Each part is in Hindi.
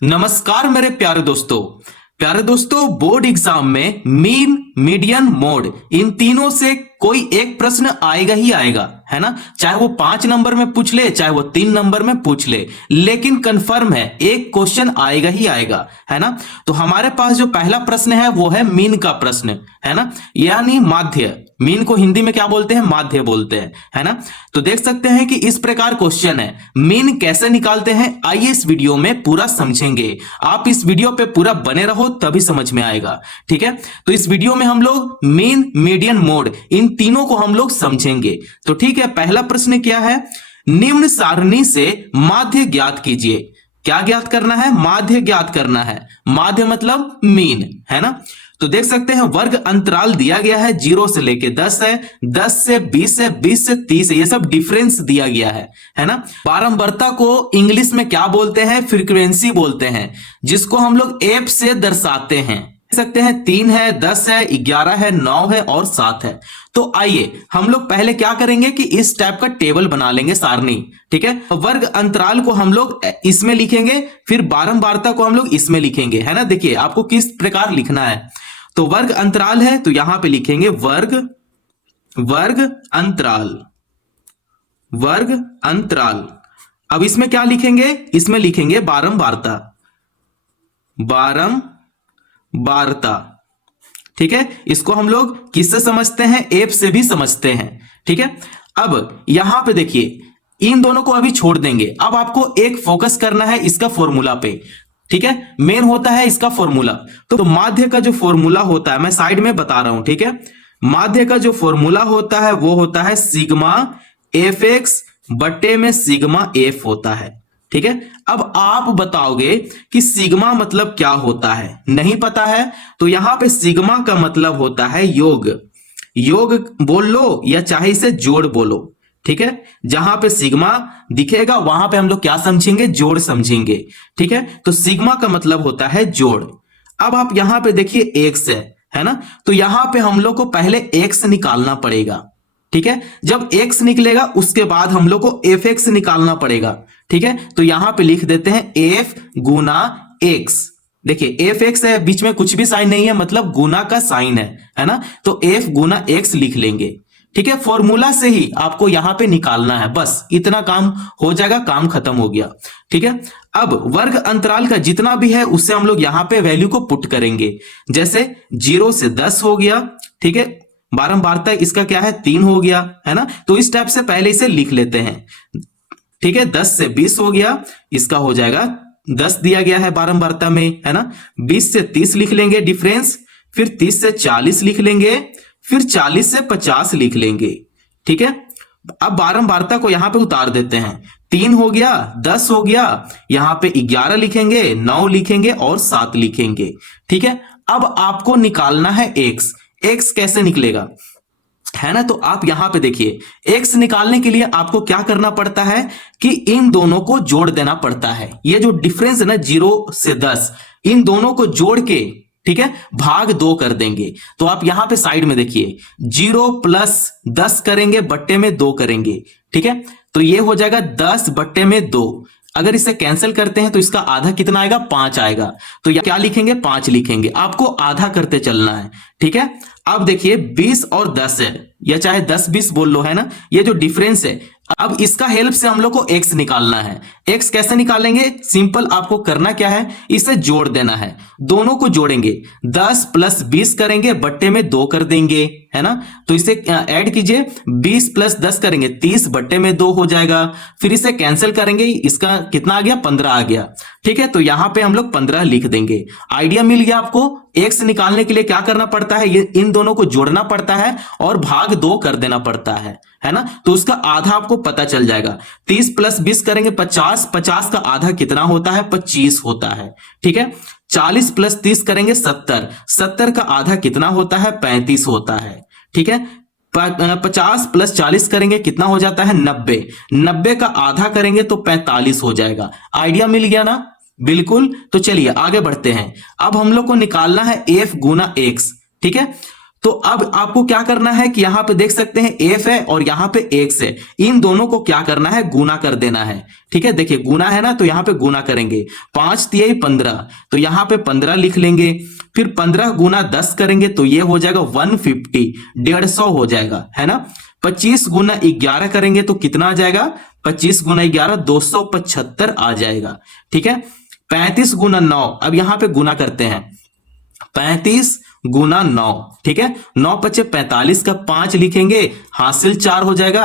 नमस्कार मेरे प्यारे दोस्तों बोर्ड एग्जाम में मीन मीडियन मोड इन तीनों से कोई एक प्रश्न आएगा ही आएगा, है ना। चाहे वो 5 नंबर में पूछ ले, चाहे वो 3 नंबर में पूछ ले, लेकिन कंफर्म है एक क्वेश्चन आएगा ही आएगा, है ना। तो हमारे पास जो पहला प्रश्न है वो है मीन का प्रश्न, है ना, यानी माध्य। मीन को हिंदी में क्या बोलते हैं? माध्य बोलते हैं, है ना। तो देख सकते हैं कि इस प्रकार क्वेश्चन है, मीन कैसे निकालते हैं आइए इस वीडियो में पूरा समझेंगे। आप इस वीडियो पे पूरा बने रहो तभी समझ में आएगा, ठीक है। तो इस वीडियो में हम लोग मीन मीडियन मोड इन तीनों को हम लोग समझेंगे। तो ठीक है, पहला प्रश्न क्या है? निम्न सारणी से माध्य ज्ञात कीजिए। क्या ज्ञात करना है? माध्य ज्ञात करना है। माध्य मतलब मीन, है ना। तो देख सकते हैं वर्ग अंतराल दिया गया है, 0 से लेके 10 है, 10 से 20 है, 20 से 30 है, ये सब डिफरेंस दिया गया है ना। बारंबारता को इंग्लिश में क्या बोलते हैं? फ्रीक्वेंसी बोलते हैं, जिसको हम लोग एफ से दर्शाते हैं। देख सकते हैं 3 है, 10 है, 11 है, 9 है और 7 है। तो आइए हम लोग पहले क्या करेंगे कि इस टाइप का टेबल बना लेंगे, सारणी, ठीक है। वर्ग अंतराल को हम लोग इसमें लिखेंगे, फिर बारंबारता को हम लोग इसमें लिखेंगे, है ना। देखिए आपको किस प्रकार लिखना है। तो वर्ग अंतराल है तो यहां पे लिखेंगे वर्ग अंतराल, वर्ग अंतराल। अब इसमें क्या लिखेंगे? इसमें लिखेंगे बारंबारता, बारंबारता, ठीक है। इसको हम लोग किससे समझते हैं? एफ से भी समझते हैं, ठीक है। अब यहां पे देखिए इन दोनों को अभी छोड़ देंगे, अब आपको एक फोकस करना है इसका फॉर्मूला पे, ठीक है। मेन होता है इसका फॉर्मूला। तो माध्य का जो फॉर्मूला होता है मैं साइड में बता रहा हूं, ठीक है। माध्य का जो फॉर्मूला होता है वो होता है सिग्मा एफ एक्स बट्टे में सिग्मा एफ होता है, ठीक है। अब आप बताओगे कि सिग्मा मतलब क्या होता है? नहीं पता है तो यहां पे सिग्मा का मतलब होता है योग। योग बोल लो या चाहे इसे जोड़ बोलो, ठीक है। जहां पे सिग्मा दिखेगा वहां पे हम लोग क्या समझेंगे? जोड़ समझेंगे, ठीक है। तो सिग्मा का मतलब होता है जोड़। अब आप यहां पे देखिए एक्स है ना। तो यहां पे हम लोग को पहले एक्स निकालना पड़ेगा, ठीक है। जब एक्स निकलेगा उसके बाद हम लोग को एफ एक्स निकालना पड़ेगा, ठीक है। तो यहां पे लिख देते हैं एफ गुना एक्स। देखिए एफ एक्स है, बीच में कुछ भी साइन नहीं है, मतलब गुना का साइन है ना। तो एफ गुना एक्स लिख लेंगे, ठीक है। फॉर्मूला से ही आपको यहां पे निकालना है, बस इतना काम हो जाएगा, काम खत्म हो गया, ठीक है। अब वर्ग अंतराल का जितना भी है उससे हम लोग यहां पे वैल्यू को पुट करेंगे। जैसे 0 से 10 हो गया, ठीक है। बारंबारता इसका क्या है? 3 हो गया, है ना। तो इस टाइप से पहले इसे लिख लेते हैं, ठीक है। 10 से 20 हो गया, इसका हो जाएगा 10 दिया गया है बारंबारता में, है ना। 20 से 30 लिख लेंगे डिफरेंस, फिर 30 से 40 लिख लेंगे, फिर 40 से 50 लिख लेंगे, ठीक है। अब बारंबारता को यहां पे उतार देते हैं, 3 हो गया, 10 हो गया, यहां पे 11 लिखेंगे, 9 लिखेंगे और 7 लिखेंगे, ठीक है। अब आपको निकालना है एक्स। एक्स कैसे निकलेगा, है ना। तो आप यहां पे देखिए एक्स निकालने के लिए आपको क्या करना पड़ता है कि इन दोनों को जोड़ देना पड़ता है। ये जो डिफरेंस है ना 0 से 10, इन दोनों को जोड़ के, ठीक है, भाग 2 कर देंगे। तो आप यहां पे साइड में देखिए 0 प्लस 10 करेंगे बट्टे में 2 करेंगे, ठीक है। तो ये हो जाएगा 10 बट्टे में 2। अगर इसे कैंसिल करते हैं तो इसका आधा कितना आएगा? 5 आएगा। तो क्या लिखेंगे? 5 लिखेंगे। आपको आधा करते चलना है, ठीक है। अब देखिए 20 और 10 है, या चाहे 10-20 बोल लो, है ना। ये जो डिफरेंस है, अब इसका हेल्प से हम लोग को एक्स निकालना है। एक्स कैसे निकालेंगे? सिंपल, आपको करना क्या है, इसे जोड़ देना है। दोनों को जोड़ेंगे, 10 प्लस 20 करेंगे बट्टे में 2 कर देंगे, है ना। तो इसे ऐड कीजिए, 20 प्लस 10 करेंगे 30 बट्टे में 2 हो जाएगा। फिर इसे कैंसिल करेंगे, इसका कितना आ गया? 15 आ गया, ठीक है। तो यहां पे हम लोग 15 लिख देंगे। आइडिया मिल गया आपको। एक्स निकालने के लिए क्या करना पड़ता है? ये इन दोनों को जोड़ना पड़ता है और भाग 2 कर देना पड़ता है ना। तो उसका आधा आपको पता चल जाएगा। 30 प्लस 20 करेंगे 50, 50 का आधा कितना होता है? 25 होता है, ठीक है। 40 प्लस 30 करेंगे 70, 70 का आधा कितना होता है? 35 होता है, ठीक है। 50 प्लस 40 करेंगे कितना हो जाता है? 90, 90 का आधा करेंगे तो 45 हो जाएगा। आइडिया मिल गया ना? बिल्कुल। तो चलिए आगे बढ़ते हैं। अब हम लोग को निकालना है एफ गुना एक्स, ठीक है। तो अब आपको क्या करना है कि यहां पे देख सकते हैं f है और यहां पे x है, इन दोनों को क्या करना है, गुना कर देना है। ठीक है, देखिए गुना है ना, तो यहां पे गुना करेंगे, 5 तिहाई 15, तो यहां पे 15 लिख लेंगे। फिर 15 गुना 10 करेंगे तो ये हो जाएगा 150, 150 हो जाएगा, है ना। 25 गुना 11 करेंगे तो कितना आ जाएगा, 25 गुना 11 275 आ जाएगा। ठीक है, 35 गुना 9, अब यहां पे गुना करते हैं, 35 गुना 9, ठीक है, 9 पचे 45 का 5 लिखेंगे, हासिल 4 हो जाएगा,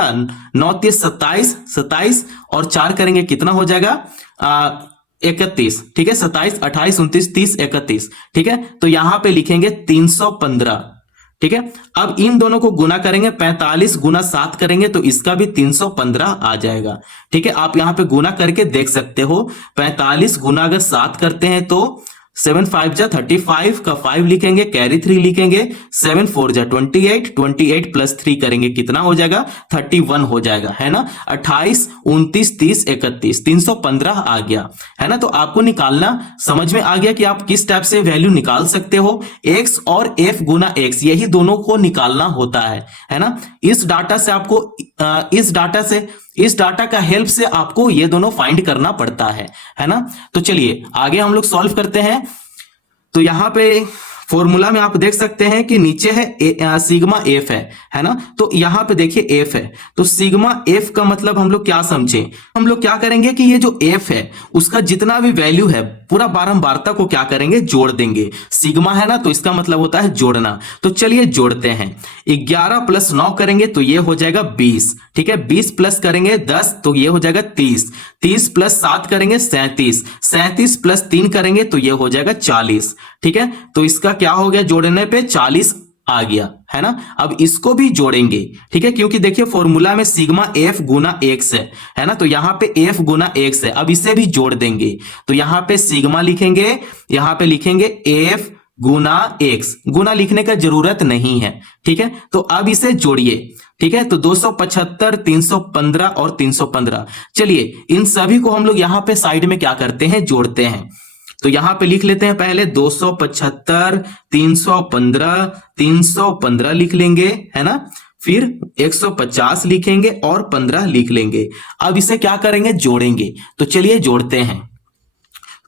9 तीस 27, 27 और 4 करेंगे कितना हो जाएगा 31। ठीक है, 27 28 29 30 31। ठीक है, तो यहां पे लिखेंगे 315। ठीक है, अब इन दोनों को गुना करेंगे, 45 गुना 7 करेंगे तो इसका भी 315 आ जाएगा। ठीक है, आप यहां पे गुना करके देख सकते हो, 45 गुना अगर 7 करते हैं तो 7 5 जा 35 का 5 लिखेंगे, कैरी 3 लिखेंगे, 7 4 जा 28, 28 प्लस 3 करेंगे कितना हो जाएगा 31 हो जाएगा, है ना। 28 29 30 31 315 आ गया, है ना। तो आपको निकालना समझ में आ गया कि आप किस टाइप से वैल्यू निकाल सकते हो, x और f गुना x, यही दोनों को निकालना होता है ना। इस डाटा से आपको इस डाटा का हेल्प से आपको ये दोनों फाइंड करना पड़ता है ना। तो चलिए आगे हम लोग सॉल्व करते हैं। तो यहां पे फॉर्मूला में आप देख सकते हैं कि नीचे है सिग्मा एफ है ना। तो यहां पे देखिए एफ है, तो सिग्मा एफ का मतलब हम लोग क्या समझे, हम लोग क्या करेंगे कि ये जो एफ है उसका जितना भी वैल्यू है पूरा बारंबारता को क्या करेंगे, जोड़ देंगे। सिग्मा है ना, तो इसका मतलब होता है जोड़ना। तो चलिए जोड़ते हैं, 11 प्लस 9 करेंगे तो ये हो जाएगा 20। ठीक है, 20 प्लस करेंगे 10 तो ये हो जाएगा 30, 30 प्लस 7 करेंगे 37, 37 प्लस 3 करेंगे तो ये हो जाएगा 40। ठीक है, तो इसका क्या हो गया, जोड़ने पे 40 आ गया, है ना। अब इसको भी जोड़ेंगे, ठीक है, क्योंकि देखिए फॉर्मूला में सिग्मा एफ गुना एक्स है ना, तो यहां पे एफ गुना एक्स है। अब इसे भी जोड़ देंगे, तो यहां पे सिग्मा लिखेंगे, यहां पे लिखेंगे एफ गुना एक्स, गुना लिखने का जरूरत नहीं है। ठीक है, तो अब इसे जोड़िए। ठीक है, तो 275 315 और 315। चलिए इन सभी को हम लोग यहां पे साइड में क्या करते हैं, जोड़ते हैं। तो यहां पे लिख लेते हैं पहले 275 315, 315 लिख लेंगे, है ना। फिर 150 लिखेंगे और 15 लिख लेंगे। अब इसे क्या करेंगे, जोड़ेंगे। तो चलिए जोड़ते हैं,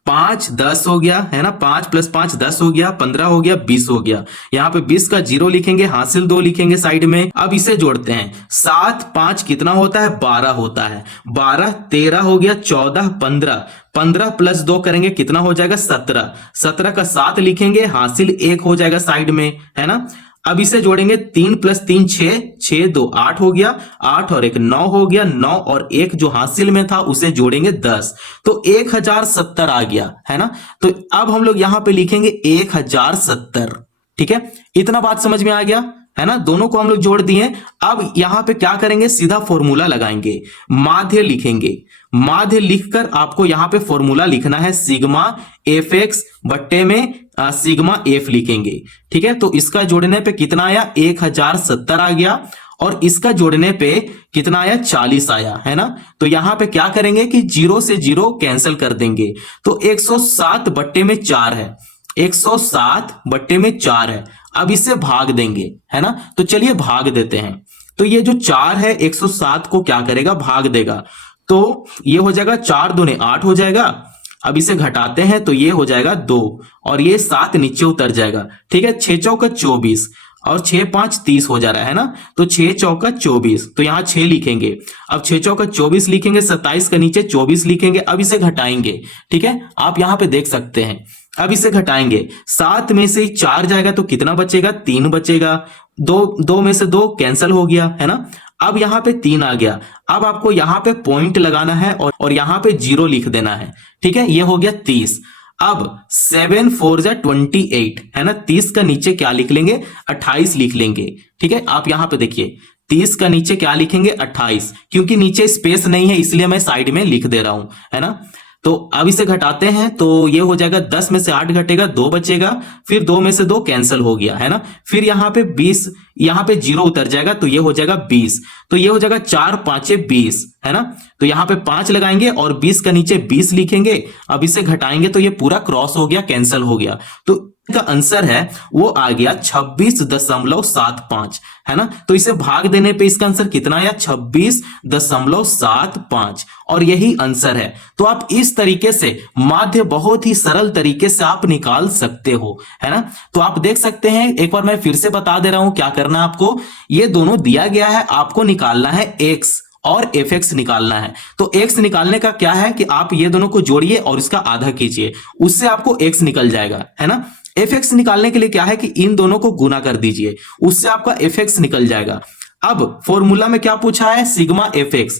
5 10 हो गया, है ना, 5 प्लस 5 10 हो गया, 15 हो गया, 20 हो गया। यहाँ पे 20 का 0 लिखेंगे, हासिल 2 लिखेंगे साइड में। अब इसे जोड़ते हैं, 7 5 कितना होता है, 12 होता है, 12 13 हो गया, 14 15, 15 प्लस 2 करेंगे कितना हो जाएगा 17, 17 का 7 लिखेंगे, हासिल 1 हो जाएगा साइड में, है ना। अब इसे जोड़ेंगे, 3 प्लस 3 6, 6 2 8 हो गया, 8 और 1 9 हो गया, 9 और 1 जो हासिल में था उसे जोड़ेंगे 10, तो 1070 आ गया, है ना। तो अब हम लोग यहां पे लिखेंगे 1070। ठीक है, इतना बात समझ में आ गया, है ना। दोनों को हम लोग जोड़ दिए। अब यहां पे क्या करेंगे, सीधा फॉर्मूला लगाएंगे, माध्य लिखेंगे। माध्य लिखकर आपको यहां पे फॉर्मूला लिखना है, सिग्मा एफ एक्स बट्टे में सिग्मा एफ लिखेंगे। ठीक है, तो इसका जोड़ने पे कितना आया, 1070 आ गया, और इसका जोड़ने पे कितना आया, 40 आया, है ना। तो यहां पे क्या करेंगे कि 0 से 0 कैंसिल कर देंगे, तो 107 बट्टे में 4 है, 107 बट्टे में 4 है। अब इसे भाग देंगे, है ना। तो चलिए भाग देते हैं। तो ये जो 4 है 107 को क्या करेगा, भाग देगा, तो ये हो जाएगा 4 दूने 8 हो जाएगा। अब इसे घटाते हैं तो ये हो जाएगा 2 और ये 7 नीचे उतर जाएगा। ठीक है, 6 चौका 24 और 6 5 30 हो जा रहा है ना, तो 6 चौका 24, तो यहां 6 लिखेंगे। अब 6 चौका 24 लिखेंगे, 27 का नीचे 24 लिखेंगे। अब इसे घटाएंगे, ठीक है, आप यहां पे देख सकते हैं। अब इसे घटाएंगे, 7 में से 4 जाएगा तो कितना बचेगा, 3 बचेगा, 2 में से 2 कैंसिल हो गया, है ना। अब यहां पे 3 आ गया। अब आपको यहां पे पॉइंट लगाना है और यहां पे 0 लिख देना है। ठीक है, ये हो गया 30। अब 7 4 जा 28, है ना, 30 का नीचे क्या लिख लेंगे, 28 लिख लेंगे। ठीक है, आप यहां पे देखिए 30 का नीचे क्या लिखेंगे, 28, क्योंकि नीचे स्पेस नहीं है इसलिए मैं साइड में लिख दे रहा हूं, है ना। तो अब इसे घटाते हैं तो ये हो जाएगा, 10 में से 8 घटेगा, 2 बचेगा, फिर 2 में से 2 कैंसिल हो गया, है ना। फिर यहाँ पे 20 यहाँ पे 0 उतर जाएगा तो ये हो जाएगा 20, तो ये हो जाएगा 4 5 20, है ना। तो यहाँ पे 5 लगाएंगे और 20 का नीचे 20 लिखेंगे। अब इसे घटाएंगे तो ये पूरा क्रॉस हो गया, कैंसिल हो गया। तो का आंसर है वो आ गया 26.75, है ना। तो इसे भाग देने पे इसका आंसर कितना आया, 26.75, और यही आंसर है। तो आप इस तरीके से माध्य बहुत ही सरल तरीके से आप निकाल सकते हो, है ना। तो आप देख सकते हैं, एक बार मैं फिर से बता दे रहा हूं क्या करना है आपको। ये दोनों दिया गया है, आपको निकालना है x और fx निकालना है। तो x निकालने का क्या है कि आप ये दोनों को जोड़िए और इसका आधा कीजिए, उससे आपको x निकल जाएगा, है ना। fx निकालने के लिए क्या है कि इन दोनों को गुना कर दीजिए, उससे आपका fx निकल जाएगा। अब फॉर्मूला में क्या पूछा है, सिग्मा fx,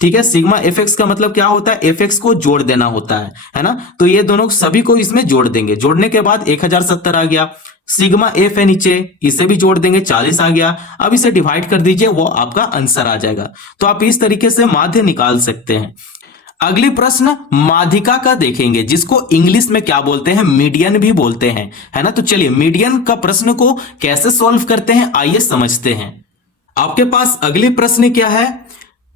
ठीक है। सिग्मा fx का मतलब क्या होता है, fx को जोड़ देना होता है ना। तो ये दोनों सभी को इसमें जोड़ देंगे, जोड़ने के बाद 1070 आ गया। सिग्मा f है नीचे, इसे भी जोड़ देंगे, 40 आ गया। अब इसे डिवाइड कर दीजिए, वो आपका आंसर आ जाएगा। तो आप इस तरीके से माध्य निकाल सकते हैं। अगली प्रश्न माध्यिका का देखेंगे, जिसको इंग्लिश में क्या बोलते हैं, मीडियन भी बोलते हैं, है ना। तो चलिए मीडियन का प्रश्न को कैसे सॉल्व करते हैं, आइए समझते हैं। आपके पास अगली प्रश्न क्या है,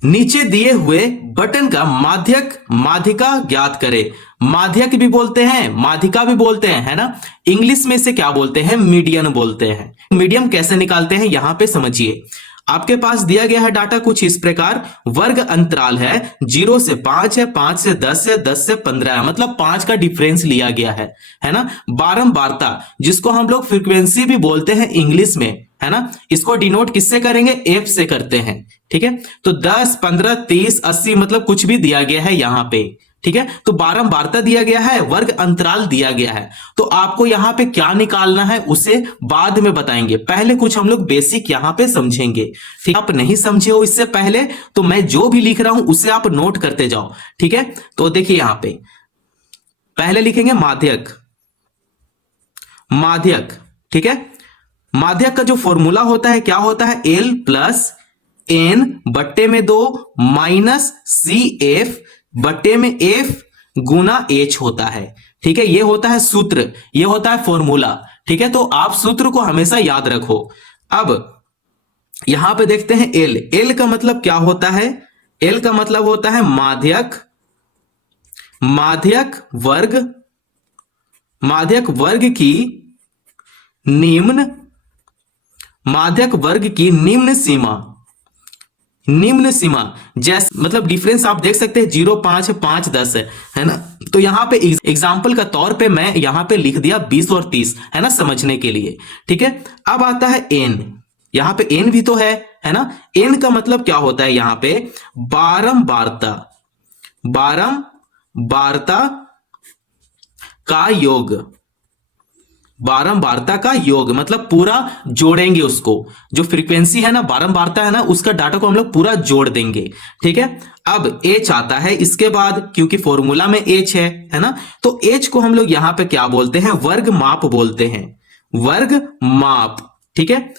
नीचे दिए हुए बटन का माध्यक माध्यिका ज्ञात करें। माध्यक भी बोलते हैं, माध्यिका भी बोलते हैं, है ना। इंग्लिश में से क्या बोलते हैं, मीडियन बोलते हैं। मीडियम कैसे निकालते हैं यहां पे समझिए। आपके पास दिया गया है डाटा कुछ इस प्रकार, वर्ग अंतराल है 0 से 5 है, 5 से 10 है, 10 से 15 है, मतलब 5 का डिफरेंस लिया गया है ना। बारंबारता, जिसको हम लोग फ्रीक्वेंसी भी बोलते हैं इंग्लिश में, है ना। इसको डिनोट किससे करेंगे, एफ से करते हैं, ठीक है। तो 10 15 30 80 मतलब कुछ भी दिया गया है यहां पे, ठीक है। तो बारंबारता दिया गया है, वर्ग अंतराल दिया गया है। तो आपको यहां पे क्या निकालना है उसे बाद में बताएंगे, पहले कुछ हम लोग बेसिक यहां पे समझेंगे, ठीक। आप नहीं समझे हो इससे पहले तो मैं जो भी लिख रहा हूं उसे आप नोट करते जाओ, ठीक है। तो देखिए यहां पे पहले लिखेंगे माध्यक, माध्यक, ठीक है। माध्यक का जो फॉर्मूला होता है क्या होता है, L प्लस N बट्टे में 2 माइनस CF बट्टे में F गुना H होता है, ठीक है। ये होता है सूत्र, ये होता है फॉर्मूला, ठीक है। तो आप सूत्र को हमेशा याद रखो। अब यहां पे देखते हैं L, L का मतलब क्या होता है, L का मतलब होता है माध्यक, माध्यक वर्ग की निम्न, माध्यक वर्ग की निम्न सीमा, निम्न सीमा, जैसे मतलब डिफरेंस आप देख सकते हैं 0 5 5 10 है ना। तो यहां पे एग्जाम्पल का तौर पे मैं यहां पे लिख दिया 20 और 30, है ना, समझने के लिए, ठीक है। अब आता है n, यहां पे n भी तो है ना। n का मतलब क्या होता है, यहां पे बारंबारता, बारंबारता का योग, बारंबारता का योग मतलब पूरा जोड़ेंगे उसको, जो फ्रीक्वेंसी है ना, बारंबारता है ना, उसका डाटा को हम लोग पूरा जोड़ देंगे, ठीक है। अब h आता है इसके बाद, क्योंकि फॉर्मूला में h है ना। तो h को हम लोग यहां पे क्या बोलते हैं, वर्ग माप बोलते हैं, वर्ग माप, ठीक है।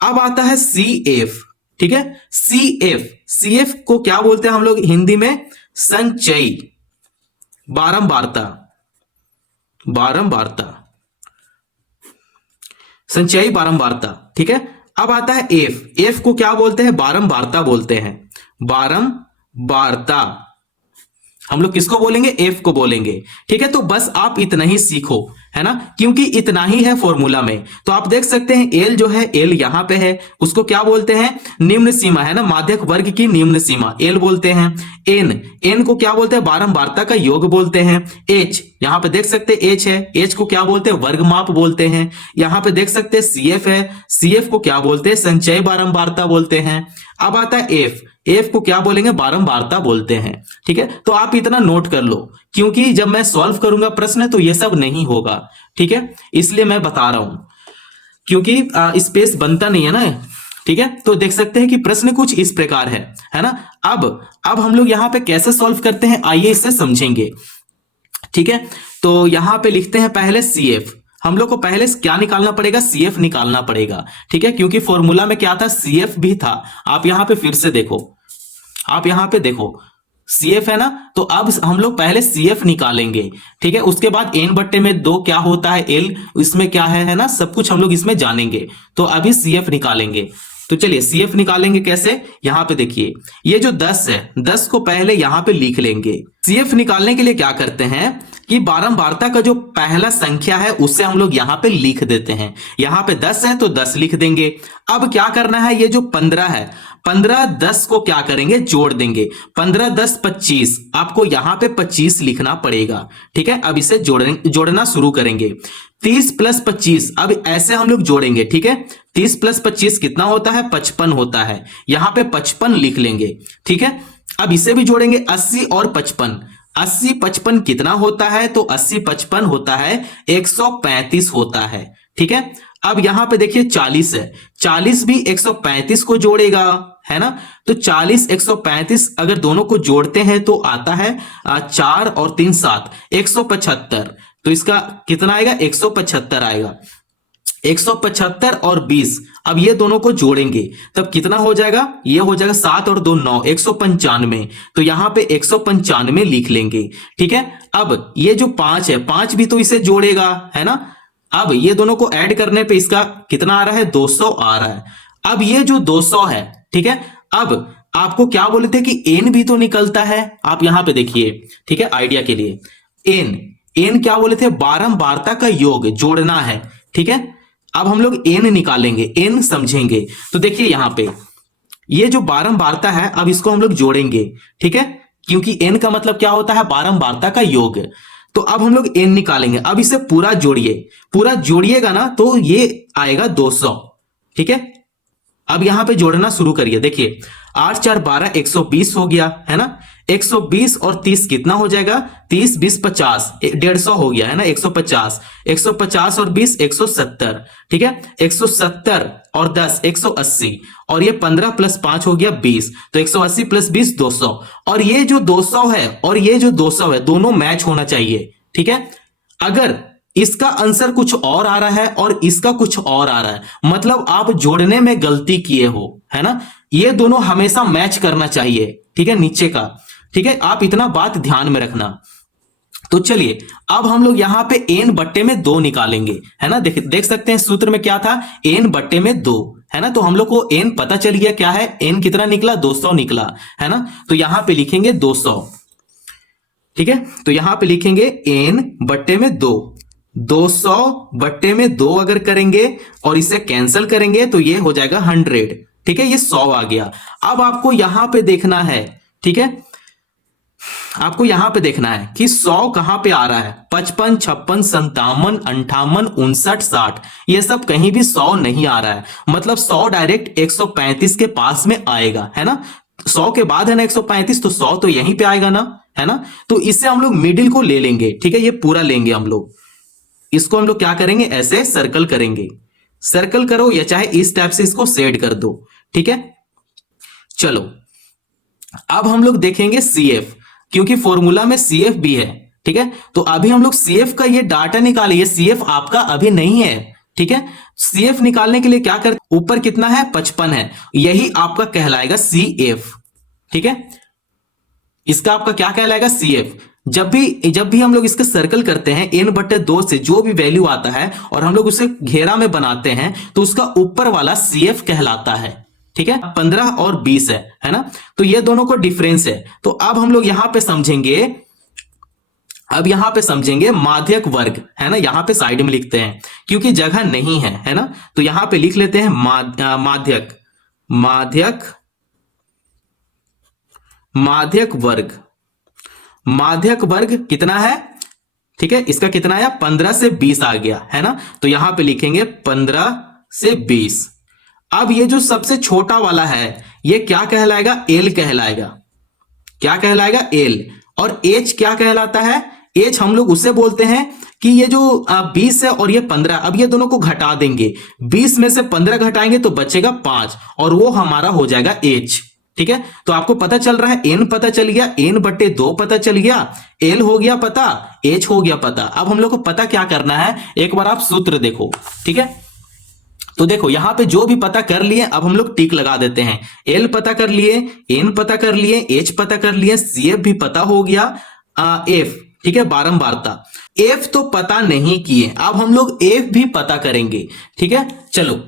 अब आता है CF, ठीक है। CF को क्या बोलते हैं हम लोग हिंदी में, संचयी बारंबारता, बारंबारता, संचयी बारंबारता, ठीक है। अब आता है F को क्या बोलते हैं, बारंबारता बोलते हैं, बारंबारता। हम लोग किसको बोलेंगे, F को बोलेंगे, ठीक है। तो बस आप इतना ही सीखो, है ना, क्योंकि इतना ही है फॉर्मूला में। तो आप देख सकते हैं L जो है, L यहां पे है, उसको क्या बोलते हैं, निम्न सीमा, है ना, माध्यक वर्ग की निम्न सीमा L बोलते हैं। N को क्या बोलते हैं, बारंबारता का योग बोलते हैं। H यहां पे देख सकते हैं H है, H को क्या बोलते हैं, वर्ग माप बोलते हैं। यहां पे देख सकते हैं CF है, CF को क्या बोलते हैं, संचयी बारंबारता बोलते हैं। अब आता है F को क्या बोलेंगे, बारंबारता बोलते हैं, ठीक है। तो आप इतना नोट कर लो, क्योंकि जब मैं सॉल्व करूंगा प्रश्न तो ये सब नहीं होगा, ठीक है, इसलिए मैं बता रहा हूं, क्योंकि स्पेस बनता नहीं है ना, ठीक है। तो देख सकते हैं कि प्रश्न कुछ इस प्रकार है ना। अब हम लोग यहां पे कैसे सॉल्व करते हैं, आइए इससे समझेंगे, ठीक है। तो यहां पे लिखते हैं पहले CF, हम लोग को पहले क्या निकालना पड़ेगा, CF निकालना पड़ेगा, ठीक है, क्योंकि फॉर्मूला में क्या था, CF भी था। आप यहां पे फिर से देखो, आप यहां पे देखो, CF है ना, तो अब हम लोग पहले CF निकालेंगे। ठीक है, उसके बाद n बट्टे में 2 क्या होता है L, इसमें क्या है ना, सब कुछ हम लोग इसमें जानेंगे। तो अभी CF निकालेंगे। तो चलिए CF निकालेंगे कैसे, यहां पे देखिए ये जो 10 है, 10 को पहले यहां पे लिख लेंगे। CF निकालने के लिए क्या करते हैं कि बारंबारता का जो पहला संख्या है उसे हम लोग यहां पे लिख देते हैं। यहां पे 10 है तो 10 लिख देंगे। अब क्या करना है, ये जो 15 है, 15 10 को क्या करेंगे, जोड़ देंगे। 15 10 25, आपको यहां पे 25 लिखना पड़ेगा। ठीक है, अब इसे जोड़ना शुरू करेंगे। 30 + 25, अब ऐसे हम लोग जोड़ेंगे। ठीक है, 30 + 25 कितना होता है, 55 होता है। यहां पे 55 लिख लेंगे। ठीक है, अब इसे भी जोड़ेंगे। 80 और 55, 80 55 कितना होता है, तो 80 55 होता है 135 होता है। ठीक है, अब यहां पे देखिए 40 है, 40 भी 135 को जोड़ेगा, है ना। तो 40 135 अगर दोनों को जोड़ते हैं तो आता है 4 और 3 7, 175। तो इसका कितना आएगा, 175 आएगा। 175 और 20, अब ये दोनों को जोड़ेंगे तब कितना हो जाएगा, ये हो जाएगा 7 और 2 9, 195। तो यहां पे 195 लिख लेंगे। ठीक है, अब ये जो 5 है, 5 भी तो इसे जोड़ेगा, है ना। अब ये दोनों को ऐड करने पे इसका कितना आ रहा है, 200 आ रहा है। अब ये जो 200 है, ठीक है, अब आपको क्या बोले थे कि एन भी तो निकलता है, आप यहां पे देखिए। ठीक है, आइडिया के लिए एन क्या बोले थे, बारंबारता का योग जोड़ना है। ठीक है, अब हम लोग एन निकालेंगे, एन समझेंगे। तो देखिए यहां पे ये जो बारंबारता है, अब इसको हम लोग जोड़ेंगे। ठीक है, क्योंकि एन का मतलब क्या होता है, बारंबारता का योग। तो अब हम लोग एन निकालेंगे। अब इसे पूरा जोड़िए, पूरा जोड़िएगा ना तो ये आएगा 200। ठीक है, अब यहां पे जोड़ना शुरू करिए। देखिए 8 4 12, 120 हो गया, है ना। 120 और 30 कितना हो जाएगा, 30 20 50, 150 हो गया, है ना। 150, 150 और 20 170। ठीक है, 170 और 10 180, और ये 15 + 5 हो गया 20। तो 180 + 20 200, और ये जो 200 है और ये जो 200 है, दोनों मैच होना चाहिए। ठीक है, अगर इसका आंसर कुछ और आ रहा है और इसका कुछ और आ रहा है, मतलब आप जोड़ने में गलती किए हो, है ना। ये दोनों हमेशा मैच करना चाहिए। ठीक है, नीचे का। ठीक है, आप इतना बात ध्यान में रखना। तो चलिए अब हम लोग यहां पे n बट्टे में 2 निकालेंगे, है ना। देख सकते हैं सूत्र में क्या था, n बट्टे में 2, है ना। तो हम लोग को n पता चल गया, क्या है, n कितना निकला, 200 निकला, है ना। तो यहां पे लिखेंगे 200। ठीक है, तो यहां पे लिखेंगे n बट्टे में 2, 200 बट्टे में 2 अगर करेंगे और इसे कैंसिल करेंगे तो ये हो जाएगा 100। ठीक है, ये 100 आ गया। अब आपको यहां पे देखना है, ठीक है, आपको यहां पे देखना है कि 100 कहां पे आ रहा है, 55 56 57 58 59 60, ये सब कहीं भी 100 नहीं आ रहा है। मतलब 100 डायरेक्ट 135 के पास में आएगा, है ना। 100 के बाद है ना 135, तो 100 तो यहीं पे आएगा ना, है ना। तो इससे हम लोग मिडिल को ले लेंगे। ठीक है, ये पूरा लेंगे हम लोग। इसको हम लोग क्या करेंगे, ऐसे सर्कल करेंगे। सर्कल करो या चाहे इस टाइप से इसको सेड कर दो। ठीक है, चलो अब हम लोग देखेंगे CF, क्योंकि फॉर्मूला में CF भी है। ठीक है, तो अभी हम लोग CF का ये डाटा निकालिए। CF आपका अभी नहीं है। ठीक है, CF निकालने के लिए क्या करते, ऊपर कितना है, 55 है, यही आपका कहलाएगा CF। ठीक है, इसका आपका क्या कहलाएगा, CF। जब भी हम लोग इसके सर्कल करते हैं, n बटे 2 से जो भी वैल्यू आता है और हम लोग उसे घेरा में बनाते हैं, तो उसका ऊपर वाला CF कहलाता है। ठीक है, 15 और 20 है ना। तो ये दोनों को डिफरेंस है। तो अब हम लोग यहां पे समझेंगे, अब यहां पे समझेंगे माध्यक वर्ग, है ना। यहां पे साइड में लिखते हैं क्योंकि जगह नहीं है ना। तो यहां पे लिख लेते हैं माध्यक वर्ग। माध्यक वर्ग कितना है, ठीक है, इसका कितना आया, 15 से 20 आ गया, है ना। तो यहां पे लिखेंगे 15 से 20। अब ये जो सबसे छोटा वाला है, ये क्या कहलाएगा, L कहलाएगा। क्या कहलाएगा, L। और H क्या कहलाता है, H हम लोग उससे बोलते हैं कि ये जो 20 है और ये 15, अब ये दोनों को घटा देंगे। 20 में से 15 घटाएंगे तो बचेगा 5, और वो हमारा हो जाएगा H। ठीक है, तो आपको पता चल रहा है, n पता चल गया, n बट्टे 2 पता चल गया, L हो गया पता, H हो गया पता। अब हम लोग को पता क्या करना है, एक बार आप सूत्र देखो। ठीक है, तो देखो यहां पे जो भी पता कर लिए अब हम लोग टिक लगा देते हैं। एल पता कर लिए, एन पता कर लिए, एच पता कर लिए, सीएफ भी पता हो गया, एफ, ठीक है, बारंबारता। एफ तो पता नहीं किए, अब हम लोग एफ भी पता करेंगे, ठीक है। चलो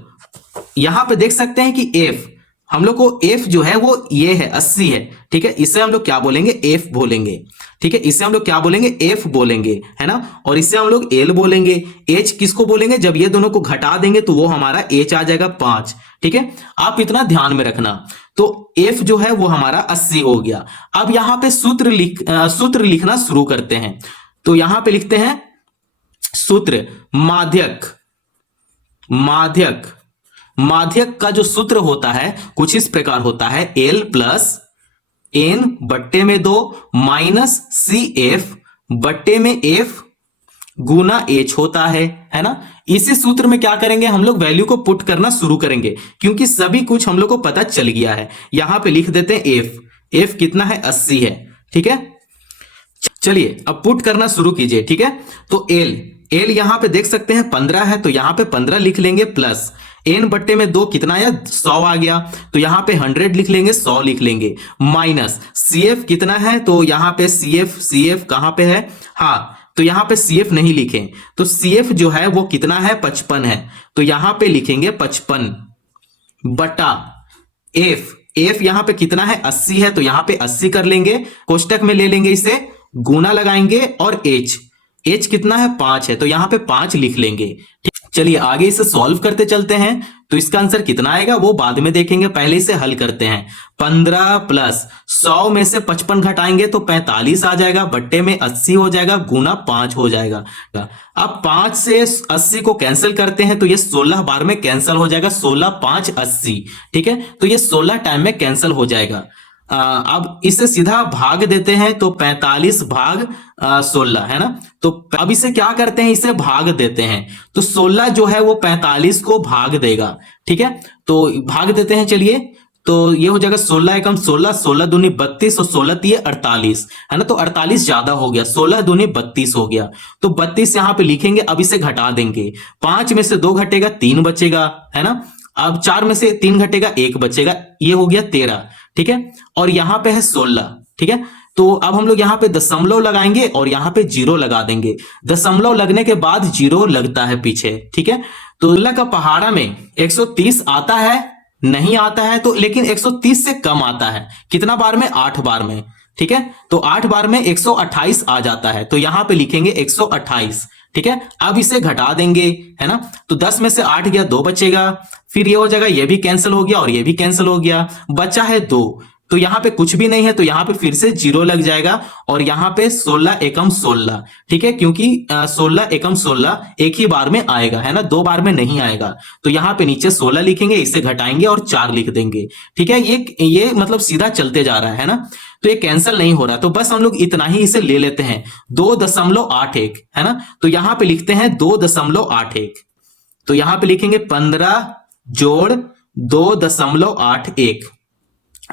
यहां पे देख सकते हैं कि एफ, हम लोग को एफ जो है वो ये है 80 है, ठीक है। इसे हम लोग क्या बोलेंगे, एफ बोलेंगे, ठीक है। इसे हम लोग क्या बोलेंगे, एफ बोलेंगे, है ना। और इससे हम लोग एल बोलेंगे। एच किसको बोलेंगे, जब ये दोनों को घटा देंगे तो वो हमारा एच आ जाएगा 5, ठीक है। आप इतना ध्यान में रखना। तो एफ जो है वो हमारा 80 हो गया। अब यहां पे सूत्र लिखना शुरू करते हैं। तो यहां पे लिखते हैं सूत्र, माध्यक का जो सूत्र होता है कुछ इस प्रकार होता है, एल प्लस एन बट्टे में 2 माइनस सी एफ बट्टे में एफ गुना एच होता है ना। इसी सूत्र में क्या करेंगे, हम लोग वैल्यू को पुट करना शुरू करेंगे, क्योंकि सभी कुछ हम लोग को पता चल गया है। यहां पे लिख देते हैं एफ कितना है, 80 है, ठीक है। चलिए अब पुट करना शुरू कीजिए, ठीक है। तो एल यहां पे देख सकते हैं 15 है, तो यहां पे 15 लिख लेंगे, प्लस एन बट्टे में 2 कितना आया, 100 आ गया, तो यहां पे 100 लिख लेंगे, 100 लिख लेंगे, माइनस सीएफ कितना है, तो यहां पे सीएफ कहां पे है, हाँ, तो यहां पे सीएफ नहीं लिखें, तो सीएफ जो है वो कितना है, 55 है, तो यहां पे लिखेंगे 55 बटा एफ यहां पे कितना है, 80 है, तो यहां पे 80 कर लेंगे, कोष्टक में ले लेंगे, इसे गुना लगाएंगे, और एच कितना है, 5 है, तो यहां पे 5 लिख लेंगे, ठीक। चलिए आगे इसे सॉल्व करते चलते हैं। तो इसका आंसर कितना आएगा वो बाद में देखेंगे, पहले इसे हल करते हैं। 15 प्लस 100 में से 55 घटाएंगे तो 45 आ जाएगा, बट्टे में 80 हो जाएगा, गुना 5 हो जाएगा। अब 5 से 80 को कैंसिल करते हैं तो ये 16 बार में कैंसिल हो जाएगा, 16 5 80, ठीक है। तो ये 16 टाइम में कैंसिल हो जाएगा। अब इसे सीधा भाग देते हैं, तो 45 भाग 16 है ना। तो अब इसे क्या करते हैं, इसे भाग देते हैं, तो 16 जो है वो 45 को भाग देगा, ठीक है। तो भाग देते हैं, चलिए, तो ये हो जाएगा 16 एकम 16, 16 दूनी 32 और 16 तिये 48, है ना। तो 48 ज्यादा हो गया, 16 दूनी 32 हो गया, तो 32 यहां पे लिखेंगे। अब इसे घटा देंगे, 5 में से 2 घटेगा, 3 बचेगा, है ना। अब 4 में से 3 घटेगा, 1 बचेगा, ये हो गया 13, ठीक है। और यहां पे है 16, ठीक है। तो अब हम लोग यहां पे दशमलव लगाएंगे और यहां पे 0 लगा देंगे। दशमलव लगने के बाद 0 लगता है पीछे, ठीक है। तो 16 का पहाड़ा में 130 आता है, नहीं आता है, तो लेकिन 130 से कम आता है, कितना बार में, 8 बार में, ठीक है। तो 8 बार में 128 आ जाता है, तो यहां पे लिखेंगे 128, ठीक है। अब इसे घटा देंगे, है ना। तो 10 में से 8 गया, 2 बचेगा, फिर ये हो जाएगा, ये भी कैंसिल हो गया और ये भी कैंसिल हो गया, बचा है 2। तो यहां पे कुछ भी नहीं है, तो यहां पे फिर से 0 लग जाएगा, और यहां पे 16 एकम 16, ठीक है, क्योंकि 16 एकम 16 एक ही बार में आएगा, है ना, 2 बार में नहीं आएगा। तो यहां पे नीचे 16 लिखेंगे, इसे घटाएंगे और 4 लिख देंगे, ठीक है। ये मतलब सीधा चलते जा रहा है ना, तो ये कैंसिल नहीं हो रहा, तो बस हम लोग इतना ही इसे ले लेते हैं, 2.81, है ना। तो यहां पे लिखते हैं 2.81, तो यहां पे लिखेंगे 15 जोड़ 2.81।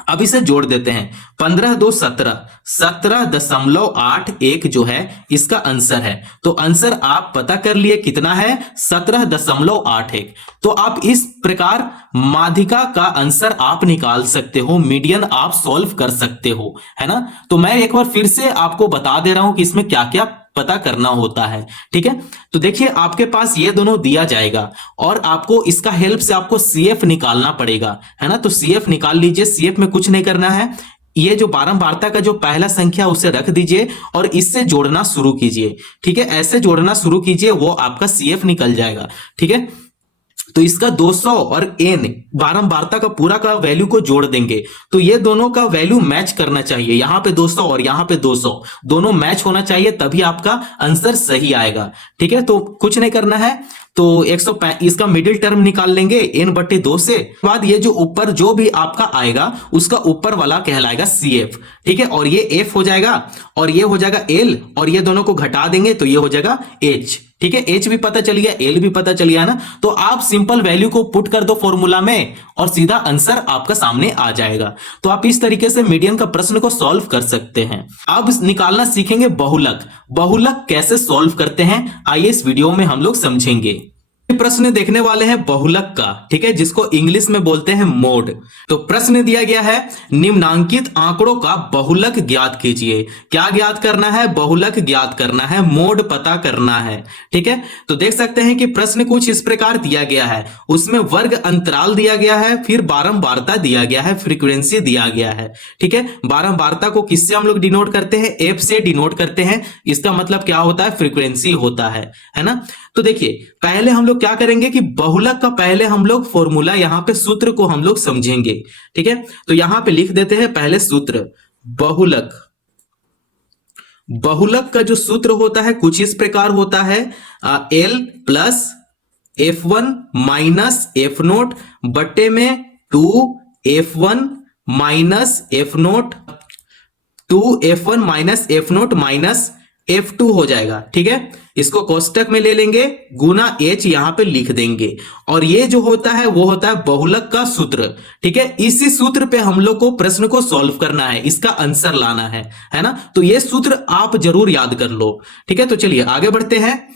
अब इसे जोड़ देते हैं, 15 2 17, 17.81 जो है इसका आंसर है। तो आंसर आप पता कर लिए कितना है, 17.81। तो आप इस प्रकार माध्यिका का आंसर आप निकाल सकते हो, मीडियन आप सॉल्व कर सकते हो, है ना। तो मैं एक बार फिर से आपको बता दे रहा हूं कि इसमें क्या क्या पता करना होता है, ठीक है। तो देखिए आपके पास ये दोनों दिया जाएगा और आपको इसका हेल्प से आपको सीएफ निकालना पड़ेगा, है ना। तो सीएफ निकाल लीजिए, सीएफ में कुछ नहीं करना है, ये जो बारंबारता का जो पहला संख्या उसे रख दीजिए और इससे जोड़ना शुरू कीजिए, ठीक है। ऐसे जोड़ना शुरू कीजिए, वो आपका सीएफ निकल जाएगा, ठीक है। तो इसका 200 और n बारंबारता का पूरा का वैल्यू को जोड़ देंगे, तो ये दोनों का वैल्यू मैच करना चाहिए, यहां पे 200 और यहां पे 200 दोनों मैच होना चाहिए, तभी आपका आंसर सही आएगा, ठीक है। तो कुछ नहीं करना है, तो 105 इसका मिडिल टर्म निकाल लेंगे n/2 से, बाद ये जो ऊपर जो भी आपका आएगा उसका ऊपर वाला कहलाएगा CF, ठीक है। और ये F हो जाएगा और ये हो जाएगा L, और ये दोनों को घटा देंगे तो ये हो जाएगा H, ठीक है। H भी पता चल गया, L भी पता चल गया ना। तो आप सिंपल वैल्यू को पुट कर दो फॉर्मूला में और सीधा आंसर आपका सामने आ जाएगा। तो आप इस तरीके से मीडियन का प्रश्न को सॉल्व कर सकते हैं। अब निकालना सीखेंगे बहुलक। बहुलक कैसे सॉल्व करते हैं, आइए इस वीडियो में हम लोग समझेंगे। प्रश्न देखने वाले हैं बहुलक का, ठीक है, जिसको इंग्लिश में बोलते हैं मोड। तो प्रश्न दिया गया है निम्नांकित आंकड़ों का बहुलक ज्ञात कीजिए। क्या ज्ञात करना है? बहुलक ज्ञात करना है, मोड पता करना है, ठीक है। तो देख सकते हैं कि प्रश्न कुछ इस प्रकार दिया गया है, उसमें वर्ग अंतराल दिया गया है, फिर बारंबारता दिया गया है, फ्रीक्वेंसी दिया गया है, ठीक है। बारंबारता को किससे हम लोग डिनोट करते हैं? एफ से डिनोट करते हैं। इसका मतलब क्या होता है? फ्रीक्वेंसी होता है ना। तो देखिए पहले हम लोग क्या करेंगे कि बहुलक का पहले हम लोग फॉर्मूला, यहां पे सूत्र को हम लोग समझेंगे, ठीक है। तो यहां पे लिख देते हैं पहले सूत्र। बहुलक का जो सूत्र होता है कुछ इस प्रकार होता है, L plus F1 minus F note बट्टे में 2F1 minus F note, 2F1 minus F note minus F2 हो जाएगा, ठीक है। इसको कोष्टक में ले लेंगे, गुना H यहां पे लिख देंगे, और ये जो होता है वो होता है बहुलक का सूत्र, ठीक है। इसी सूत्र पे हम लोग को प्रश्न को सॉल्व करना है, इसका आंसर लाना है ना। तो ये सूत्र आप जरूर याद कर लो, ठीक है। तो चलिए आगे बढ़ते हैं।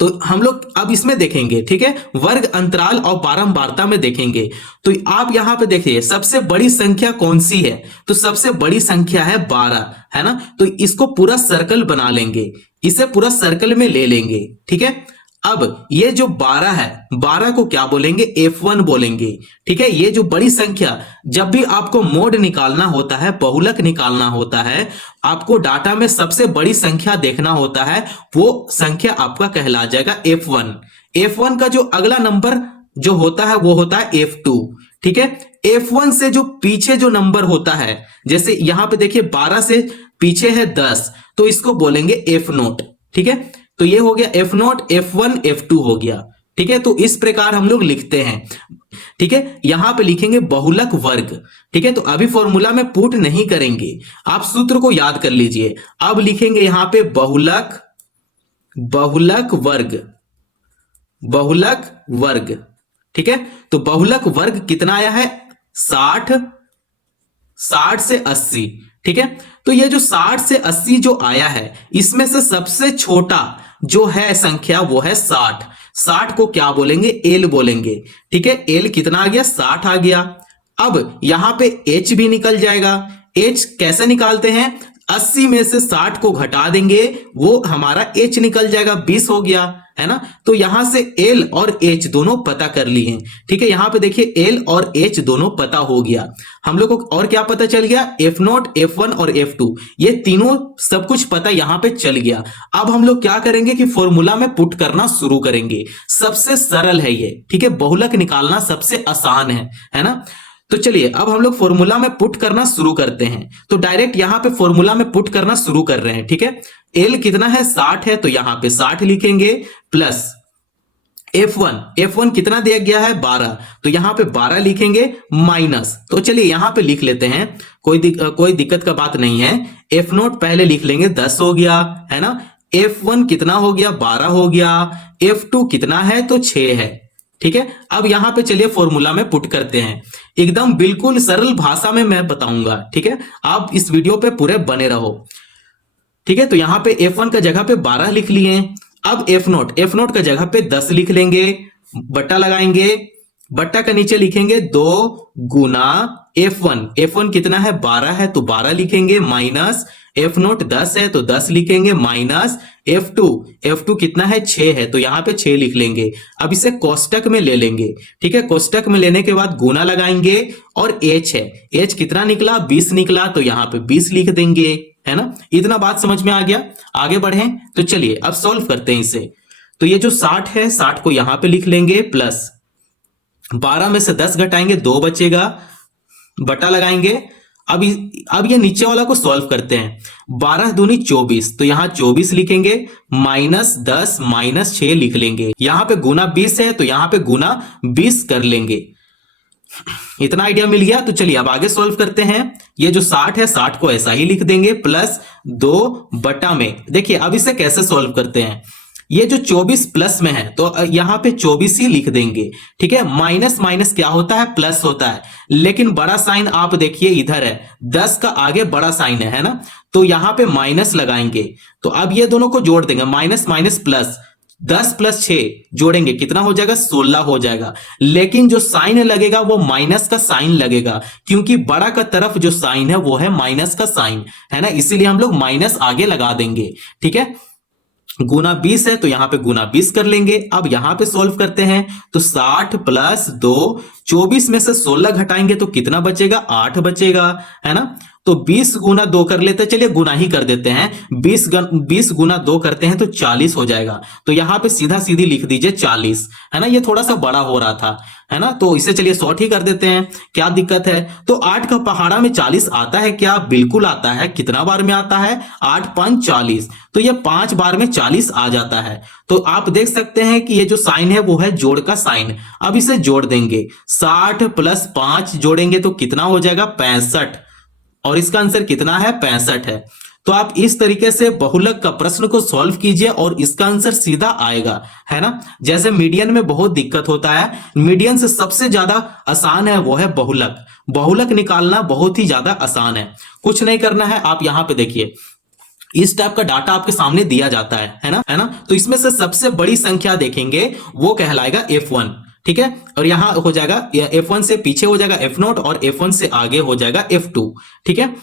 तो हम लोग अब इसमें देखेंगे, ठीक है, वर्ग अंतराल और बारंबारता में देखेंगे। तो आप यहां पे देखिए सबसे बड़ी संख्या कौन सी है? तो सबसे बड़ी संख्या है 12, है ना। तो इसको पूरा सर्कल बना लेंगे, इसे पूरा सर्कल में ले लेंगे, ठीक है। अब ये जो 12 है, 12 को क्या बोलेंगे? F1 बोलेंगे, ठीक है। ये जो बड़ी संख्या, जब भी आपको मोड निकालना होता है, बहुलक निकालना होता है, आपको डाटा में सबसे बड़ी संख्या देखना होता है, वो संख्या आपका कहला जाएगा F1। F1 का जो अगला नंबर जो होता है वो होता है F2, ठीक है। F1 से जो पीछे जो नंबर होता है, जैसे यहां पे देखिए 12 से पीछे है 10, तो इसको बोलेंगे F0, ठीक है। तो ये हो गया F0, F1, F2 हो गया, ठीक है। तो इस प्रकार हम लोग लिखते हैं, ठीक है। यहां पे लिखेंगे बहुलक वर्ग, ठीक है। तो अभी फॉर्मूला में पुट नहीं करेंगे, आप सूत्र को याद कर लीजिए। अब लिखेंगे यहां पे बहुलक वर्ग, ठीक है। तो बहुलक वर्ग कितना आया है? 60 से 80, ठीक है। तो ये जो 60 से 80 जो आया है, इसमें से सबसे छोटा जो है संख्या वो है 60। 60 को क्या बोलेंगे? एल बोलेंगे, ठीक है। एल कितना आ गया? 60 आ गया। अब यहां पे एच भी निकल जाएगा। एच कैसे निकालते हैं? 80 में से 60 को घटा देंगे, वो हमारा एच निकल जाएगा, 20 हो गया, है ना। तो यहां से एल और एच दोनों पता कर लिए, ठीक है। यहां पे देखिए एल और एच दोनों पता हो गया। हम लोग को और क्या पता चल गया? F0, F1 और F2, ये तीनों सब कुछ पता यहां पे चल गया। अब हम लोग क्या करेंगे कि फॉर्मूला में पुट करना शुरू करेंगे। सबसे सरल है ये, ठीक है। बहुलक निकालना सबसे आसान है ना। तो चलिए अब हम लोग फॉर्मूला में पुट करना शुरू करते हैं। तो डायरेक्ट यहां पे फॉर्मूला में पुट करना शुरू कर रहे हैं, ठीक है। एल कितना है? 60 है, तो यहां पे 60 लिखेंगे, प्लस F1 कितना दिया गया है? 12, तो यहां पे 12 लिखेंगे, माइनस, तो चलिए यहां पे लिख लेते हैं, कोई दिक्कत का बात नहीं है। F0 पहले लिख लेंगे, 10 हो गया, है ना। F1 कितना हो गया? 12 हो गया। F2 कितना है? तो 6 है, ठीक है। अब यहां पे चलिए फॉर्मूला में पुट करते हैं, एकदम बिल्कुल सरल भाषा में मैं बताऊंगा, ठीक है। आप इस वीडियो पे पूरे बने रहो, ठीक है। तो यहां पे F1 का जगह पे 12 लिख लिए। अब F0 का जगह पे 10 लिख लेंगे, बट्टा लगाएंगे, बट्टा का नीचे लिखेंगे 2 गुना F1 कितना है? 12 है, तो 12 लिखेंगे, माइनस F0 10 है, तो 10 लिखेंगे, माइनस F2 कितना है? 6 है, तो यहां पे 6 लिख लेंगे। अब इसे कोष्टक में ले लेंगे, ठीक है। कोष्टक में लेने के बाद गुना लगाएंगे, और H है, H कितना निकला? 20 निकला, तो यहां पे 20 लिख देंगे, है ना। इतना बात समझ में आ गया। आगे बढ़ें, तो चलिए अब सॉल्व करते हैं इसे। तो ये जो 60 है, 60 को यहां पे लिख लेंगे, प्लस 12 में से 10 घटाएंगे, 2 बचेगा, बटा लगाएंगे। अब ये नीचे वाला को सॉल्व करते हैं। 12 दूनी 24, तो यहां 24 लिखेंगे, माइनस 10 माइनस 6 लिख लेंगे। यहां पे गुना 20 है, तो यहां पे गुना 20 कर लेंगे। इतना आइडिया मिल गया। तो चलिए अब आगे सॉल्व करते हैं। ये जो 60 है, 60 को ऐसा ही लिख देंगे, प्लस 2 बटा में, देखिए अब इसे कैसे सॉल्व करते हैं। ये जो 24 प्लस में है, तो यहां पे 24 ही लिख देंगे, ठीक है। माइनस माइनस क्या होता है? प्लस होता है, लेकिन बड़ा साइन आप देखिए इधर है, 10 का आगे बड़ा साइन है ना। तो यहां पे माइनस लगाएंगे, तो अब ये दोनों को जोड़ देंगे, माइनस माइनस प्लस, 10 + 6 जोड़ेंगे कितना हो जाएगा, 16 हो जाएगा। लेकिन जो साइन लगेगा वो माइनस का साइन लगेगा, क्योंकि बड़ा का तरफ जो साइन है वो है माइनस का साइन, है ना, इसीलिए हम लोग माइनस आगे लगा देंगे। ठीक है, गुना 20 है तो यहां पे गुना 20 कर लेंगे। अब यहां पे सॉल्व करते हैं तो 60 + 2, 24 में से 16 घटाएंगे तो कितना बचेगा, 8 बचेगा, है ना। तो 20 गुना 2 कर लेते हैं, चलिए गुना ही कर देते हैं। 20 गुना 2 करते हैं तो 40 हो जाएगा। तो यहां पे सीधा सीधी लिख दीजिए 40, है ना, ये थोड़ा सा बड़ा हो रहा था, है ना, तो इसे चलिए शॉर्ट ही कर देते हैं, क्या दिक्कत है। तो 8 का पहाड़ा में 40 आता है क्या, बिल्कुल आता है। कितना बार में आता है, 8 × 5 = 40, तो ये 5 बार में 40 आ जाता है। तो आप देख सकते हैं कि ये जो साइन है वो है जोड़ का साइन। अब इसे जोड़ देंगे, 60 + 5 जोड़ेंगे तो कितना हो जाएगा, 65, और इसका आंसर कितना है, 65 है। तो आप इस तरीके से बहुलक का प्रश्न को सॉल्व कीजिए और इसका आंसर सीधा आएगा, है ना। जैसे मीडियन में बहुत दिक्कत होता है, मीडियन से सबसे ज्यादा आसान है वो है बहुलक। बहुलक निकालना बहुत ही ज्यादा आसान है, कुछ नहीं करना है। आप यहां पे देखिए, इस टाइप का डाटा आपके सामने दिया जाता है ना, है ना। तो इसमें से सबसे बड़ी संख्या देखेंगे वो कहलाएगा F1, ठीक है, और यहां हो जाएगा F1 से पीछे हो जाएगा F0 और F1 से आगे हो जाएगा F2, ठीक है।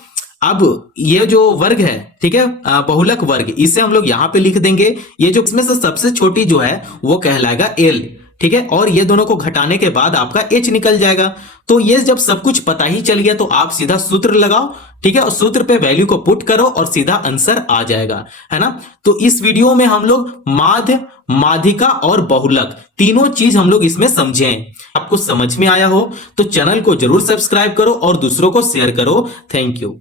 अब ये जो वर्ग है, ठीक है, बहुलक वर्ग, इसे हम लोग यहां पे लिख देंगे। ये जो इसमें से सबसे छोटी जो है वो कहलाएगा L, ठीक है, और ये दोनों को घटाने के बाद आपका H निकल जाएगा। तो ये जब सब कुछ पता ही चल गया तो आप सीधा सूत्र लगाओ, ठीक है, और सूत्र पे वैल्यू को पुट करो और सीधा आंसर आ जाएगा, है ना। तो इस वीडियो में हम लोग माध्य, माध्यिका और बहुलक तीनों चीज हम लोग इसमें समझे। आपको समझ में आया हो तो चैनल को जरूर सब्सक्राइब करो और दूसरों को शेयर करो। Thank you.